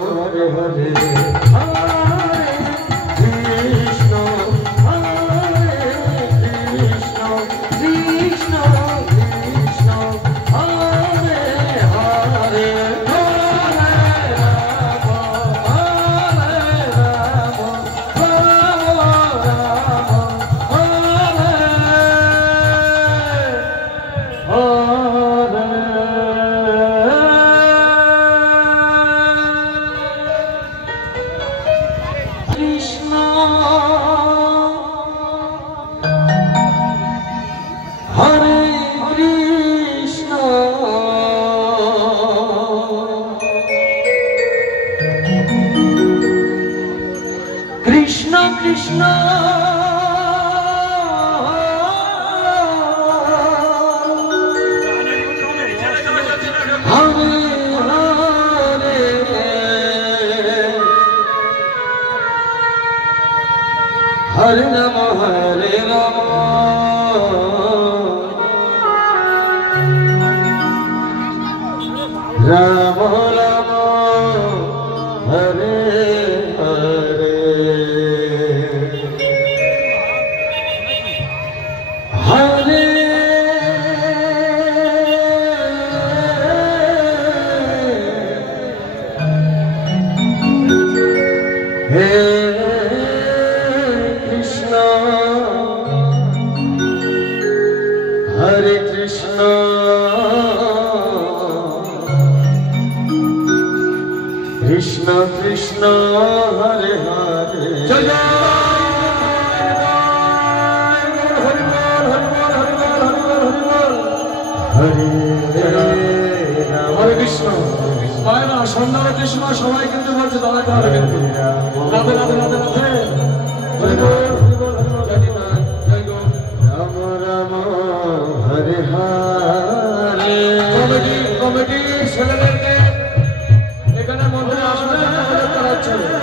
Hare Hare Krishna Krishna Krishna Hare Hare Krishna Krishna Hare Hare Hare Rama Hare Rama Rama Rama Hare Hare Krishna Krishna Krishna Hare Hare Jai Hare Krishna Hare সন্ধ্যার কৃষ্ণ সবাই কিন্তু বলছে দাদা কাছে কিন্তু রাধে রাধে রাধে রাধে জয় গো জয় গো রাম রাম হরে হরে কমিটি ছেলেদেরকে এখানে মন্দিরে আসলে করাচ্ছে